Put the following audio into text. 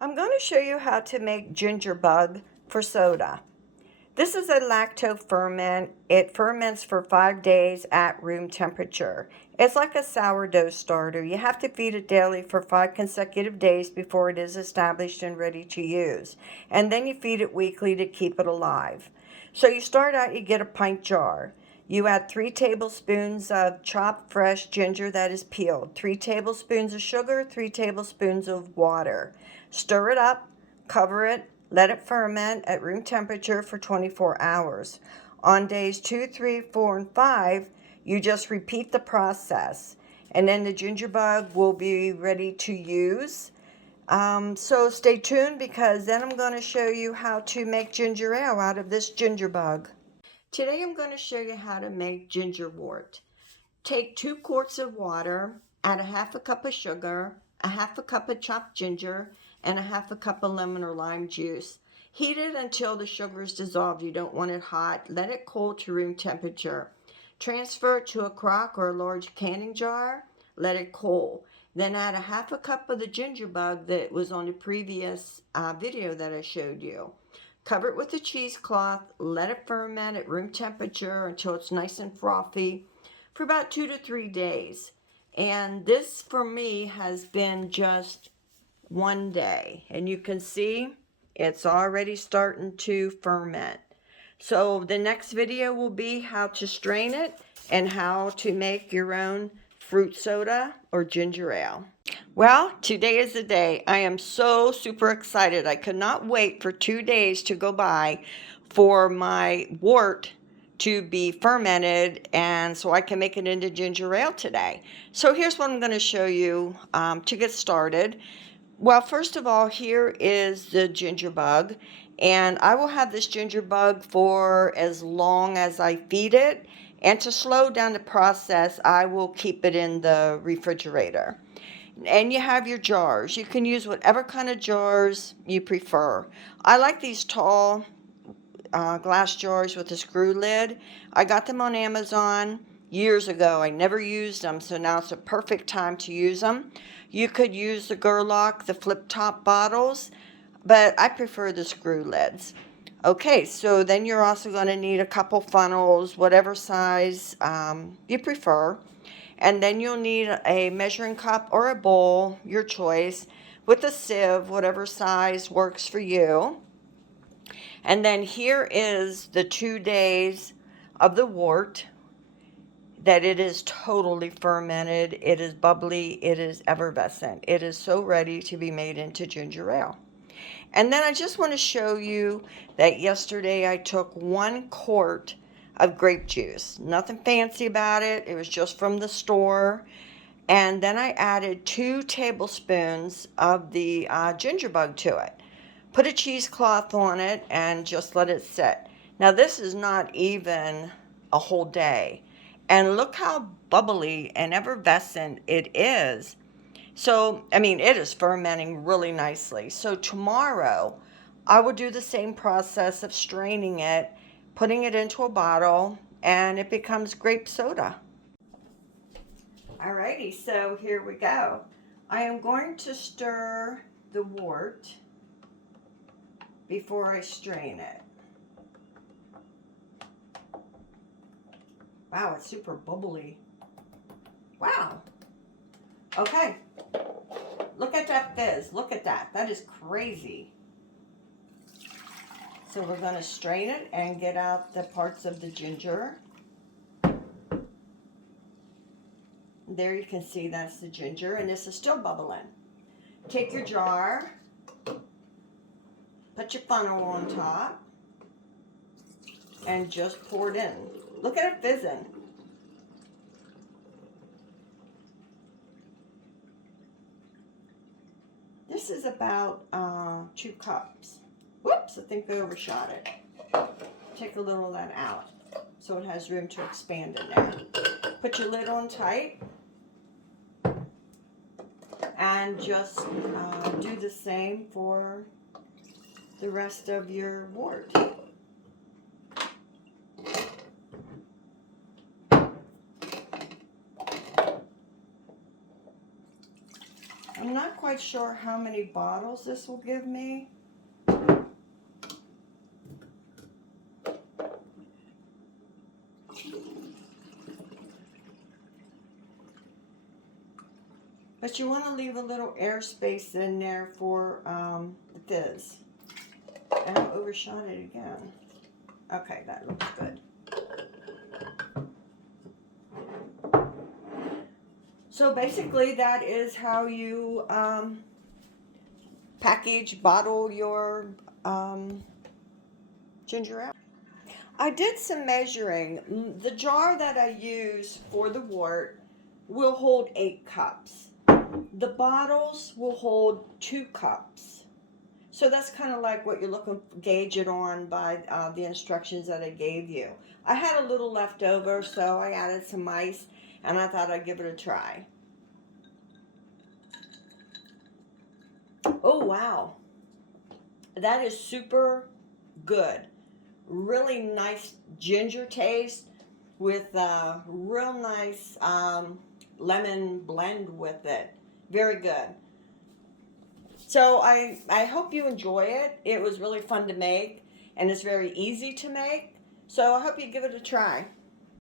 I'm going to show you how to make ginger bug for soda. This is a lacto-ferment. It ferments for 5 days at room temperature. It's like a sourdough starter. You have to feed it daily for 5 consecutive days before it is established and ready to use. And then you feed it weekly to keep it alive. So you start out, you get a pint jar. You add 3 tablespoons of chopped fresh ginger that is peeled, 3 tablespoons of sugar, 3 tablespoons of water. Stir it up, cover it, let it ferment at room temperature for 24 hours. On days 2, 3, 4, and 5, you just repeat the process, and then the ginger bug will be ready to use. So stay tuned, because then I'm going to show you how to make ginger ale out of this ginger bug. Today I'm going to show you how to make ginger wort. Take 2 quarts of water, add a half a cup of sugar, a half a cup of chopped ginger, and a half a cup of lemon or lime juice. Heat it until the sugar is dissolved. You don't want it hot. Let it cool to room temperature. Transfer it to a crock or a large canning jar. Let it cool. Then add a half a cup of the ginger bug that was on the previous video that I showed you. Cover it with a cheesecloth. Let it ferment at room temperature until it's nice and frothy for about 2 to 3 days. And this for me has been just 1 day. And you can see it's already starting to ferment. So the next video will be how to strain it and how to make your own fruit soda or ginger ale. Well, today is the day. I am so super excited. I could not wait for 2 days to go by for my wort to be fermented, and so I can make it into ginger ale today. So here's what I'm going to show you to get started. Well, first of all, here is the ginger bug, and I will have this ginger bug for as long as I feed it, and to slow down the process, I will keep it in the refrigerator. And you have your jars. You can use whatever kind of jars you prefer. I like these tall glass jars with a screw lid. I got them on Amazon years ago. I never used them, so now it's a perfect time to use them. You could use the Gerlach, the flip top bottles, but I prefer the screw lids. Okay, so then you're also going to need a couple funnels, whatever size you prefer. And then you'll need a measuring cup or a bowl, your choice, with a sieve, whatever size works for you. And then here is the 2 days of the wort, that it is totally fermented, it is bubbly, it is effervescent. It is so ready to be made into ginger ale. And then I just want to show you that yesterday I took 1 quart of grape juice. Nothing fancy about it. It was just from the store. And then I added 2 tablespoons of the ginger bug to it. Put a cheesecloth on it and just let it sit. Now this is not even a whole day. And look how bubbly and effervescent it is. So, I mean, it is fermenting really nicely. So tomorrow, I will do the same process of straining it, putting it into a bottle, and it becomes grape soda. Alrighty, so here we go. I am going to stir the wort before I strain it. Wow, it's super bubbly. Wow. Okay. Look at that fizz. Look at that. That is crazy. So we're going to strain it and get out the parts of the ginger. There you can see that's the ginger, and this is still bubbling. Take your jar, put your funnel on top, and just pour it in. Look at it fizzing. This is about 2 cups. Whoops, I think I overshot it. Take a little of that out so it has room to expand in there. Put your lid on tight and just do the same for the rest of your wort. I'm not quite sure how many bottles this will give me. But you want to leave a little airspace in there for the fizz. And I overshot it again. Okay, that looks good. So basically that is how you package, bottle your ginger ale. I did some measuring. The jar that I use for the wort will hold 8 cups. The bottles will hold 2 cups. So that's kind of like what you're looking to gauge it on by the instructions that I gave you. I had a little left over, so I added some ice, and I thought I'd give it a try. Oh, wow. That is super good. Really nice ginger taste with a real nice lemon blend with it. Very good. So I hope you enjoy it. It was really fun to make, and it's very easy to make. So I hope you give it a try.